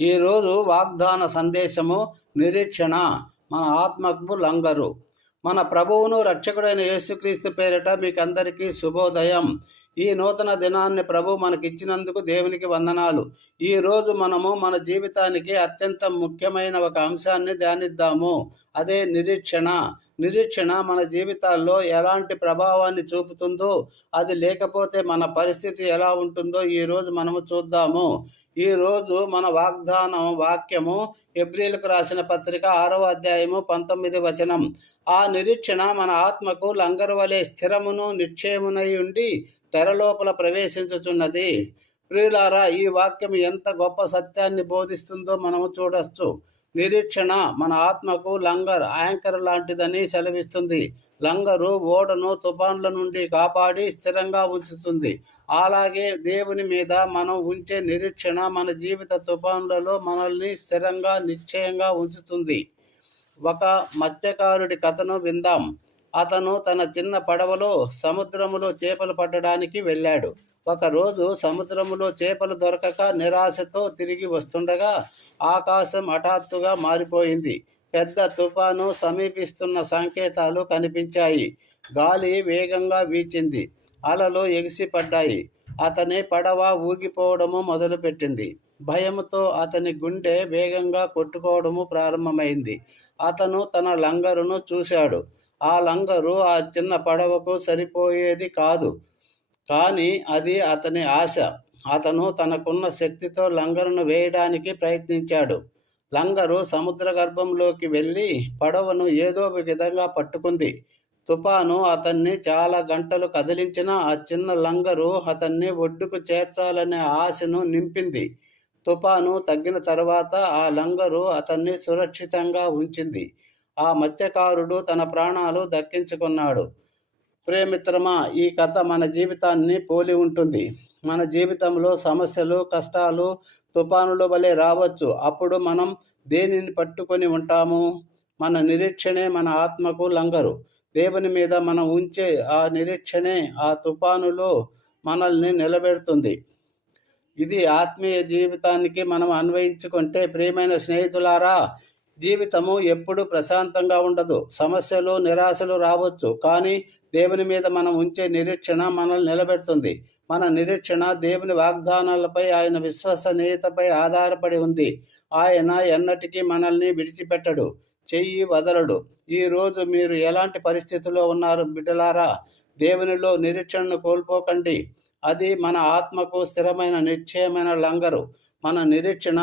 ఈరోజు వాగ్దాన సందేశము నిరీక్షణ. మన ఆత్మకు లంగరు. మన ప్రభువును రక్షకుడైన యేసుక్రీస్తు పేరిట మీకు అందరికీ శుభోదయం. ఈ నూతన దినాన్ని ప్రభు మనకిచ్చినందుకు దేవునికి వందనాలు. ఈ రోజు మనము మన జీవితానికి అత్యంత ముఖ్యమైన ఒక అంశాన్ని ధ్యానిద్దాము. అదే నిరీక్షణ. నిరీక్షణ మన జీవితాల్లో ఎలాంటి ప్రభావాన్ని చూపుతుందో అది లేకపోతే మన పరిస్థితి ఎలా ఉంటుందో ఈ రోజు మనము చూద్దాము. ఈ రోజు మన వాగ్దానం వాక్యము ఏప్రిల్కు రాసిన పత్రిక ఆరవ అధ్యాయము పంతొమ్మిది వచనం. ఆ నిరీక్షణ మన ఆత్మకు లంగరు వలె స్థిరమును నిశ్చయమునై ఉండి తెరలోపల ప్రవేశించుచున్నది. ప్రియులారా ఈ వాక్యం ఎంత గొప్ప సత్యాన్ని బోధిస్తుందో మనము చూడొచ్చు. నిరీక్షణ మన ఆత్మకు లంగర్ యాంకర్ లాంటిదని సెలవిస్తుంది. లంగరు ఓడను తుఫాన్ల నుండి కాపాడి స్థిరంగా ఉంచుతుంది. అలాగే దేవుని మీద మనం ఉంచే నిరీక్షణ మన జీవిత తుఫాన్లలో మనల్ని స్థిరంగా నిశ్చయంగా ఉంచుతుంది. ఒక మత్స్యకారుడి కథను విందాం. అతను తన చిన్న పడవలో సముద్రములో చేపలు పట్టడానికి వెళ్ళాడు. ఒకరోజు సముద్రములో చేపలు దొరకక నిరాశతో తిరిగి వస్తుండగా ఆకాశం హఠాత్తుగా మారిపోయింది. పెద్ద తుఫాను సమీపిస్తున్న సంకేతాలు కనిపించాయి. గాలి వేగంగా వీచింది. అలలు ఎగిసిపడ్డాయి. అతని పడవ ఊగిపోవడము మొదలుపెట్టింది. భయముతో అతని గుండె వేగంగా కొట్టుకోవడము ప్రారంభమైంది. అతను తన లంగరును చూశాడు. ఆ లంగరు ఆ చిన్న పడవకు సరిపోయేది కాదు. కానీ అది అతని ఆశ. అతను తనకున్న శక్తితో లంగరును వేయడానికి ప్రయత్నించాడు. లంగరు సముద్ర గర్భంలోకి వెళ్ళి పడవను ఏదో ఒక విధంగా పట్టుకుంది. తుఫాను అతన్ని చాలా గంటలు కదిలించిన ఆ చిన్న లంగరు అతన్ని ఒడ్డుకు చేర్చాలనే ఆశను నింపింది. తుఫాను తగ్గిన తర్వాత ఆ లంగరు అతన్ని సురక్షితంగా ఉంచింది. ఆ మత్స్యకారుడు తన ప్రాణాలు దక్కించుకున్నాడు. ప్రేమిత్రమా ఈ కథ మన జీవితాన్ని పోలి ఉంటుంది. మన జీవితంలో సమస్యలు కష్టాలు తుఫానుల వలె రావచ్చు. అప్పుడు మనం దేనిని పట్టుకొని ఉంటాము? మన నిరీక్షణే మన ఆత్మకు లంగరు. దేవుని మీద మనం ఉంచే ఆ నిరీక్షణే ఆ తుఫానులో మనల్ని నిలబెడుతుంది. ఇది ఆత్మీయ జీవితానికి మనం అన్వయించుకుంటే ప్రియమైన స్నేహితులారా జీవితము ఎప్పుడు ప్రశాంతంగా ఉండదు. సమస్యలు నిరాశలు రావచ్చు. కానీ దేవుని మీద మనం ఉంచే నిరీక్షణ మనల్ని నిలబెడుతుంది. మన నిరీక్షణ దేవుని వాగ్దానాలపై ఆయన విశ్వసనీయతపై ఆధారపడి ఉంది. ఆయన ఎన్నటికీ మనల్ని విడిచిపెట్టడు చెయ్యి వదలడు. ఈరోజు మీరు ఎలాంటి పరిస్థితిలో ఉన్నారు బిడ్డలారా? దేవునిలో నిరీక్షణను కోల్పోకండి. అది మన ఆత్మకు స్థిరమైన నిశ్చయమైన లంగరు. మన నిరీక్షణ